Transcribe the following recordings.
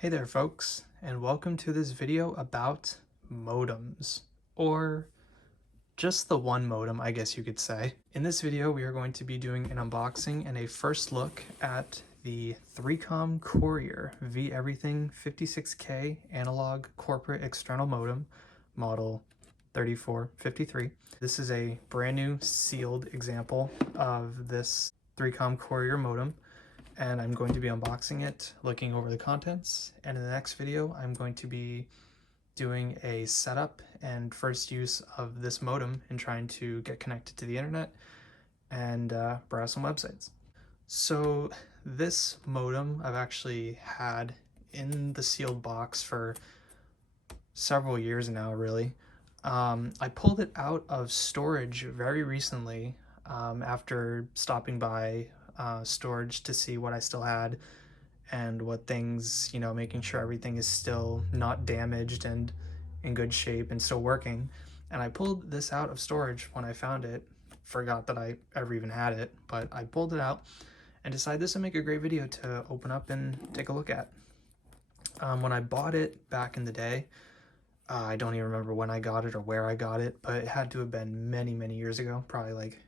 Hey there folks, and welcome to this video about modems, or just the one modem, I guess you could say. In this video, we are going to be doing an unboxing and a first look at the 3Com Courier V.Everything 56K analog corporate external modem, model 3453. This is a brand new sealed example of this 3Com Courier modem, and I'm going to be unboxing it, looking over the contents, and in the next video I'm going to be doing a setup and first use of this modem in trying to get connected to the internet and browse some websites. So this modem I've actually had in the sealed box for several years now, really. I pulled it out of storage very recently after stopping by storage to see what I still had and what things, making sure everything is still not damaged and in good shape and still working. And I pulled this out of storage when I found it. Forgot that I ever even had it, but I pulled it out and decided this would make a great video to open up and take a look at. When I bought it back in the day, I don't even remember when I got it or where I got it, but it had to have been many, many years ago, probably like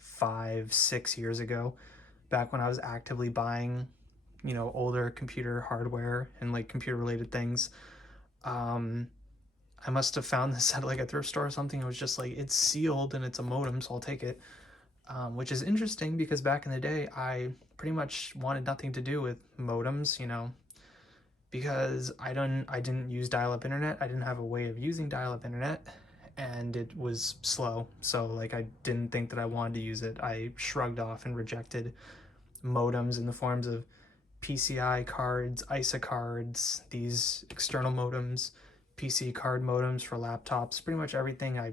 5, 6 years ago, back when I was actively buying, older computer hardware and like computer related things. I must have found this at like a thrift store or something. It was just like, it's sealed and it's a modem, so I'll take it. Which is interesting because back in the day, I pretty much wanted nothing to do with modems, because I didn't use dial-up internet. I didn't have a way of using dial-up internet, and it was slow. So like I didn't think that I wanted to use it. I shrugged off and rejected modems in the forms of PCI cards, ISA cards, these external modems, PC card modems for laptops, pretty much everything. I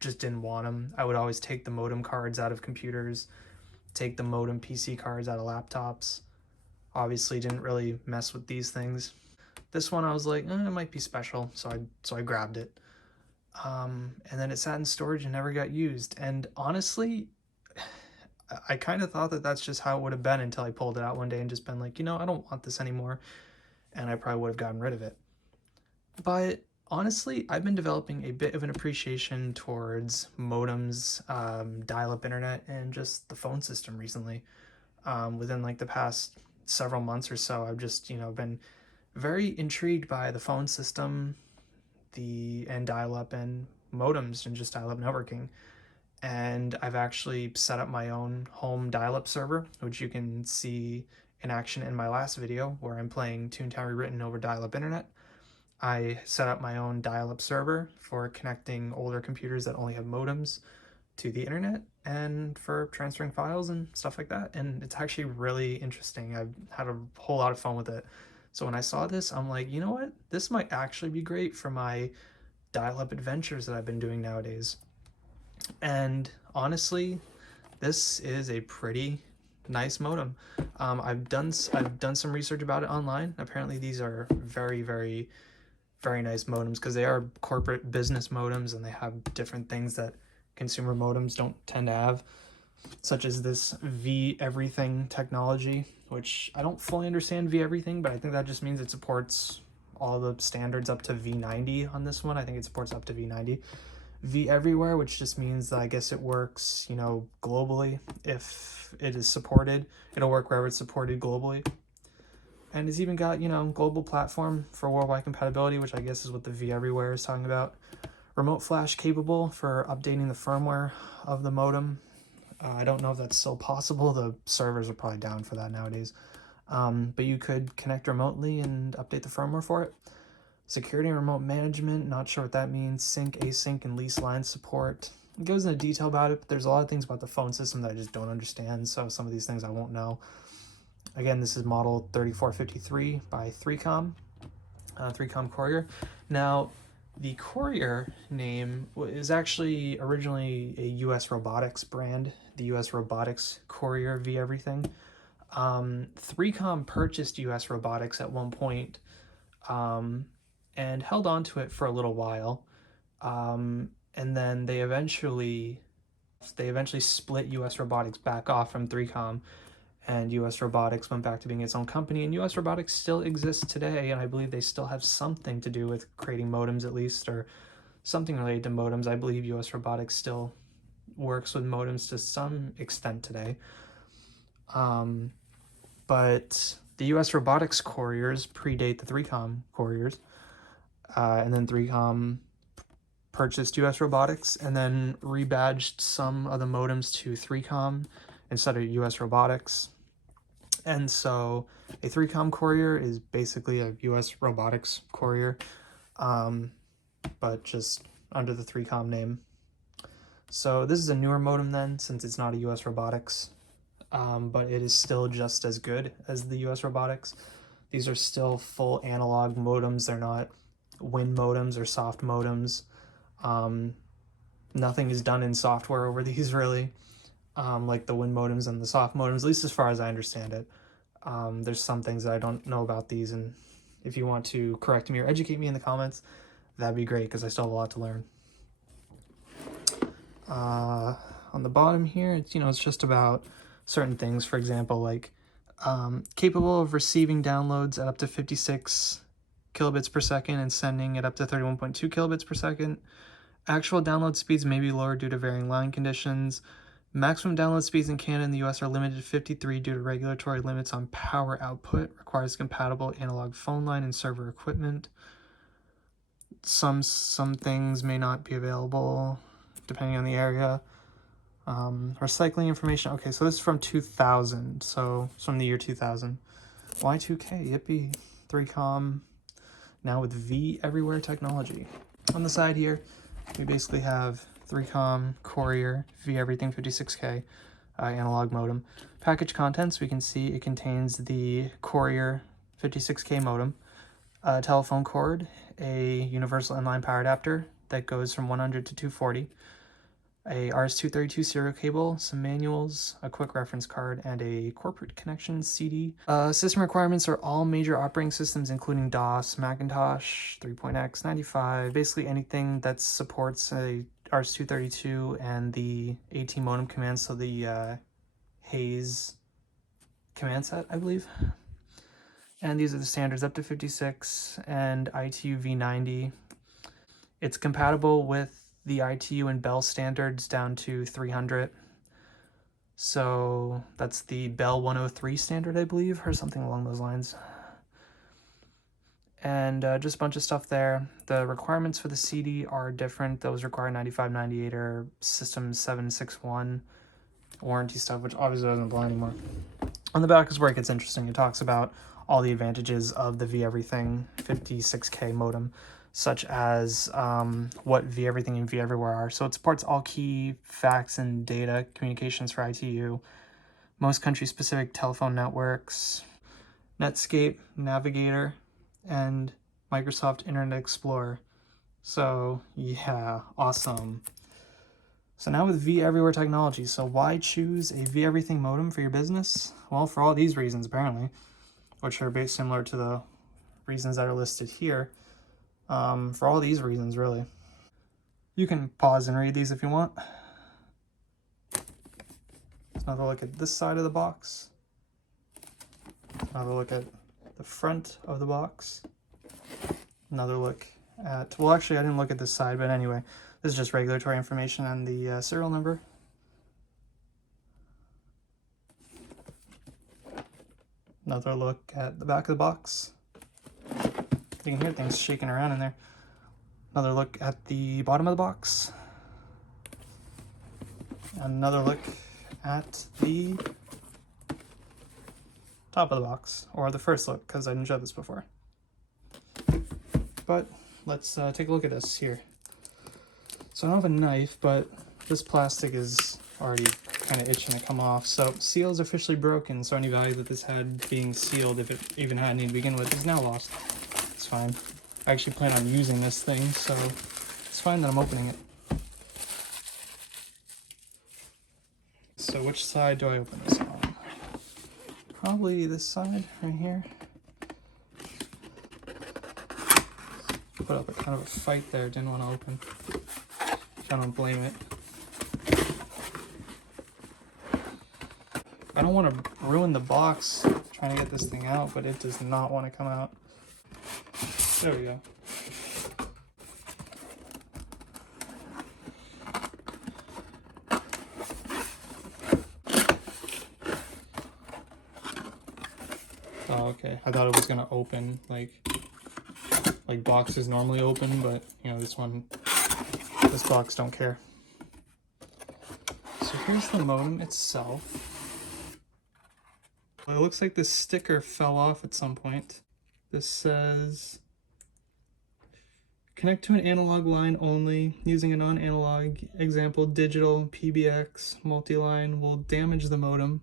just didn't want them. I would always take the modem cards out of computers, take the modem PC cards out of laptops. Obviously didn't really mess with these things. This one I was like, it might be special, so I grabbed it. And then it sat in storage and never got used. And honestly, I kind of thought that that's just how it would have been until I pulled it out one day and just been like, I don't want this anymore. And I probably would have gotten rid of it. But honestly, I've been developing a bit of an appreciation towards modems, dial-up internet, and just the phone system recently. Within like the past several months or so, I've just, been very intrigued by the phone system, and dial-up and modems and just dial-up networking. And I've actually set up my own home dial-up server, which you can see in action in my last video where I'm playing Toontown Rewritten over dial-up internet. I set up my own dial-up server for connecting older computers that only have modems to the internet and for transferring files and stuff like that. And it's actually really interesting. I've had a whole lot of fun with it. So when I saw this, I'm like, you know what? This might actually be great for my dial-up adventures that I've been doing nowadays. And honestly, this is a pretty nice modem. I've done some research about it online. Apparently these are very, very, very nice modems because they are corporate business modems and they have different things that consumer modems don't tend to have, such as this V.Everything technology, which I don't fully understand V.Everything, but I think that just means it supports all the standards up to V90 on this one. I think it supports up to V90. V everywhere, which just means that I guess it works, globally. If it is supported, it'll work wherever it's supported globally. And it's even got, global platform for worldwide compatibility, which I guess is what the V everywhere is talking about. Remote flash capable for updating the firmware of the modem. I don't know if that's still possible. The servers are probably down for that nowadays. But you could connect remotely and update the firmware for it. Security and remote management, not sure what that means. Sync, async, and lease line support. It goes into detail about it, but there's a lot of things about the phone system that I just don't understand, so some of these things I won't know. Again, this is model 3453 by 3Com, 3Com Courier. Now, the Courier name is actually originally a US robotics brand, the US Robotics Courier V.Everything. 3Com purchased US Robotics at one point, and held on to it for a little while. And then they eventually split US Robotics back off from 3Com and US Robotics went back to being its own company, and US Robotics still exists today, and I believe they still have something to do with creating modems at least, or something related to modems. I believe US Robotics still works with modems to some extent today. But the US Robotics couriers predate the 3Com couriers, and then 3Com purchased US Robotics and then rebadged some of the modems to 3Com instead of US Robotics. And so a 3Com courier is basically a US Robotics courier, but just under the 3Com name. So this is a newer modem then, since it's not a US Robotics, but it is still just as good as the US Robotics. These are still full analog modems. They're not WIN modems or soft modems. Nothing is done in software over these really, like the WIN modems and the soft modems, at least as far as I understand it. There's some things that I don't know about these, and if you want to correct me or educate me in the comments, that'd be great, because I still have a lot to learn. On the bottom here, it's just about certain things. For example, like capable of receiving downloads at up to 56 kilobits per second and sending at up to 31.2 kilobits per second. Actual download speeds may be lower due to varying line conditions. Maximum download speeds in Canada and the US are limited to 53 due to regulatory limits on power output. Requires compatible analog phone line and server equipment. Some things may not be available depending on the area. Recycling information. Okay, so this is from 2000, so it's from the year 2000. Y2K, yippee. 3Com, now with V Everywhere technology. On the side here, we basically have 3Com Courier V.Everything 56K analog modem. Package contents, we can see it contains the Courier 56K modem, a telephone cord, a universal inline power adapter that goes from 100 to 240, a RS-232 serial cable, some manuals, a quick reference card, and a corporate connection CD. System requirements are all major operating systems, including DOS, Macintosh, 3.x, 95, basically anything that supports a RS-232 and the AT modem commands, so the Hayes command set, I believe. And these are the standards, up to 56, and ITU V90. It's compatible with the ITU and Bell standards down to 300. So that's the Bell 103 standard, I believe, or something along those lines. And just a bunch of stuff there. The requirements for the CD are different. Those require 95, 98 or System 761 warranty stuff, which obviously doesn't apply anymore. On the back is where it gets interesting. It talks about all the advantages of the V.Everything 56K modem, such as what V.Everything and V.Everywhere are. So it supports all key fax and data communications for ITU, most country-specific telephone networks, Netscape, Navigator, and Microsoft Internet Explorer. So yeah, awesome. So now with V.Everywhere technology, so why choose a V.Everything modem for your business? Well, for all these reasons, apparently, which are based similar to the reasons that are listed here. For all these reasons, really. You can pause and read these if you want. Let's another look at this side of the box. Another look at the front of the box. Another look at, well, actually, I didn't look at this side, but anyway, this is just regulatory information and the serial number. Another look at the back of the box. You can hear things shaking around in there. Another look at the bottom of the box. Another look at the top of the box, or the first look, because I didn't show this before. But let's take a look at this here. So I don't have a knife, but this plastic is already kind of itching to come off. So seal is officially broken, so any value that this had being sealed, if it even had any to begin with, is now lost. It's fine. I actually plan on using this thing, so it's fine that I'm opening it. So which side do I open this on? Probably this side right here. Put up a kind of a fight there, didn't want to open. I don't blame it. I don't want to ruin the box trying to get this thing out, but it does not want to come out. There we go. Oh, okay. I thought it was gonna open like boxes normally open, but you know, this box don't care. So here's the modem itself. Well, it looks like this sticker fell off at some point. This says, connect to an analog line only. Using a non-analog example, digital PBX multi-line will damage the modem.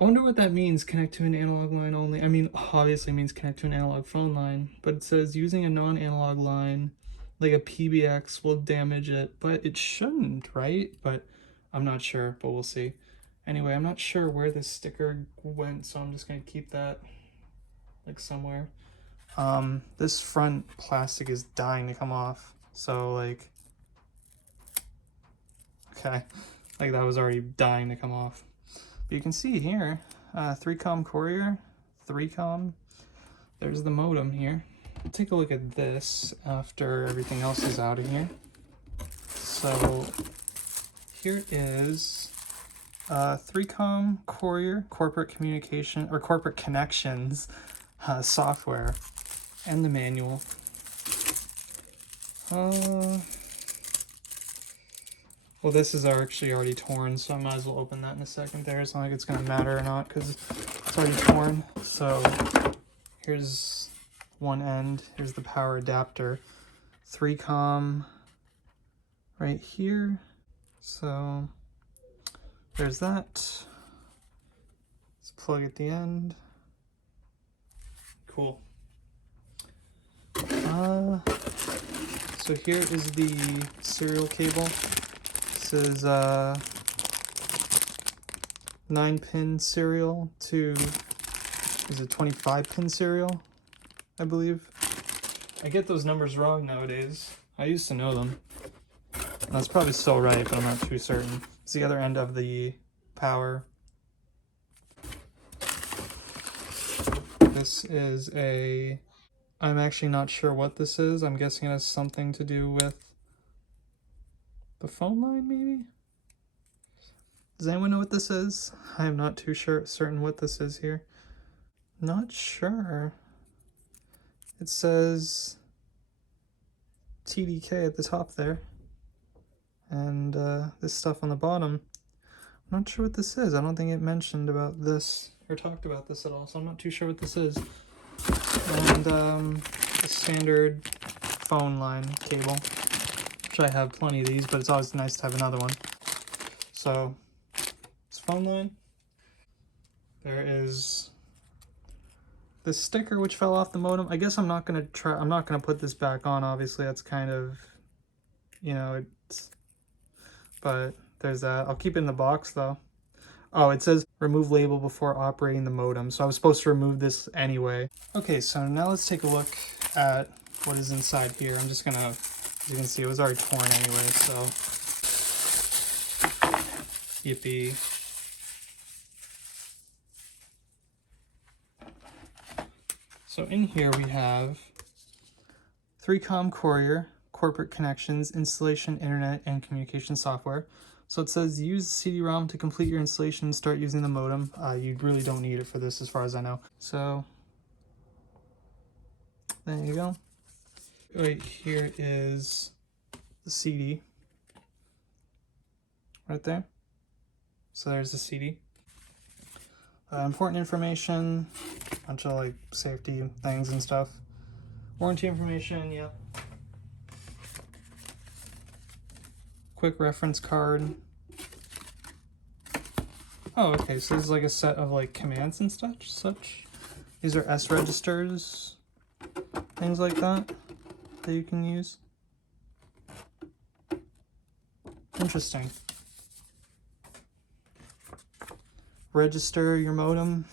I wonder what that means, connect to an analog line only. I mean, obviously it means connect to an analog phone line, but it says using a non-analog line, like a PBX, will damage it, but it shouldn't, right? But I'm not sure, but we'll see. Anyway, I'm not sure where this sticker went, so I'm just gonna keep that like somewhere. This front plastic is dying to come off, so like, okay, like that was already dying to come off. But you can see here, 3Com Courier, 3Com. There's the modem here. Take a look at this after everything else is out of here. So here is 3Com Courier corporate communication or corporate connections software and the manual. Well, this is actually already torn, so I might as well open that in a second there. It's not like it's going to matter or not because it's already torn. So here's one end. Here's the power adapter. 3Com right here. So there's that. Let's plug at the end. Cool. So here is the serial cable. This is 9-pin serial to, is it 25-pin serial, I believe. I get those numbers wrong nowadays. I used to know them. That's probably still right, but I'm not too certain. It's the other end of the power. This is a, I'm actually not sure what this is. I'm guessing it has something to do with the phone line, maybe? Does anyone know what this is? I am not too certain what this is here. Not sure. It says TDK at the top there. And this stuff on the bottom. I'm not sure what this is. I don't think it mentioned about this or talked about this at all, so I'm not too sure what this is. And the standard phone line cable, which I have plenty of these, but it's always nice to have another one. So it's phone line. There is the sticker which fell off the modem. I guess I'm not gonna put this back on, obviously. That's kind of, you know, it's, but there's that. I'll keep it in the box though. Oh, it says remove label before operating the modem, so I was supposed to remove this anyway. Okay, so now let's take a look at what is inside here. I'm just gonna, as you can see, it was already torn anyway, so yippee. So in here we have 3Com Courier, corporate connections, installation, internet, and communication software. So it says use CD-ROM to complete your installation and start using the modem. You really don't need it for this as far as I know. So there you go. Right here is the CD. Right there. So there's the CD. Important information, bunch of like safety things and stuff. Warranty information, yep. Quick reference card. Oh, okay, so this is like a set of like commands and such. These are S registers, things like that you can use. Interesting. Register your modem.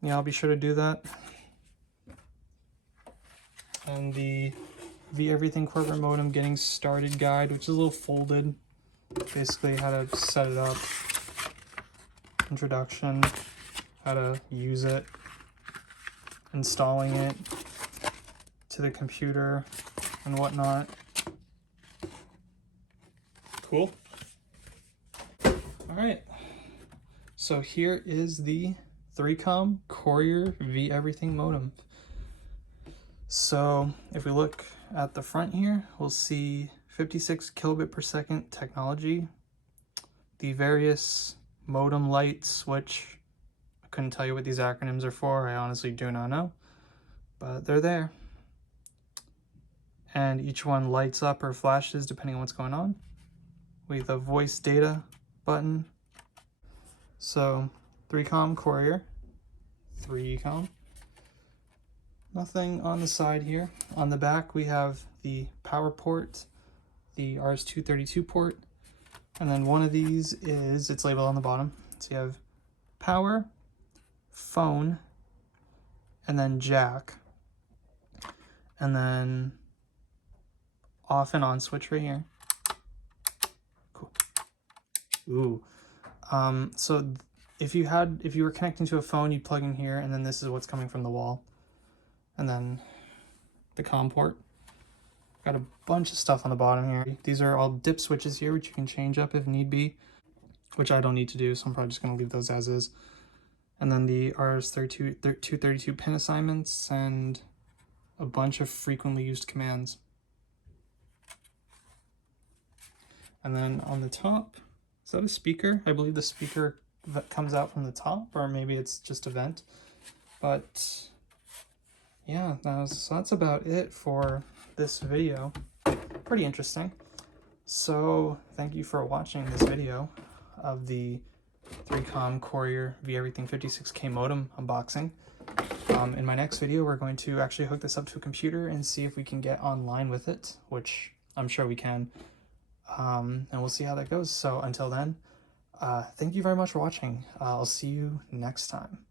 Yeah, I'll be sure to do that. And the V.Everything corporate modem getting started guide, which is a little folded. basically how to set it up, introduction, how to use it, installing it to the computer and whatnot. Cool. All right, so here is the 3Com Courier V.Everything modem. So if we look at the front here, we'll see 56 kilobit per second technology, the various modem lights, which I couldn't tell you what these acronyms are for. I honestly do not know, but they're there. And each one lights up or flashes depending on what's going on. With a voice data button. So 3Com Courier, 3Com. Nothing on the side here. On the back we have the power port, the RS-232 port, and then one of these is, it's labeled on the bottom. So you have power, phone, and then jack, and then off and on switch right here. Cool. Ooh. So if you were connecting to a phone, you'd plug in here, and then this is what's coming from the wall. And then the COM port. Got a bunch of stuff on the bottom here. These are all dip switches here, which you can change up if need be, which I don't need to do, so I'm probably just gonna leave those as is. And then the RS-232 pin assignments and a bunch of frequently used commands. And then on the top, is that a speaker? I believe the speaker that comes out from the top, or maybe it's just a vent. But yeah, that's about it for this video. Pretty interesting. So thank you for watching this video of the 3Com Courier V.Everything 56K modem unboxing. In my next video, we're going to actually hook this up to a computer and see if we can get online with it, which I'm sure we can. And we'll see how that goes. So until then, thank you very much for watching. I'll see you next time.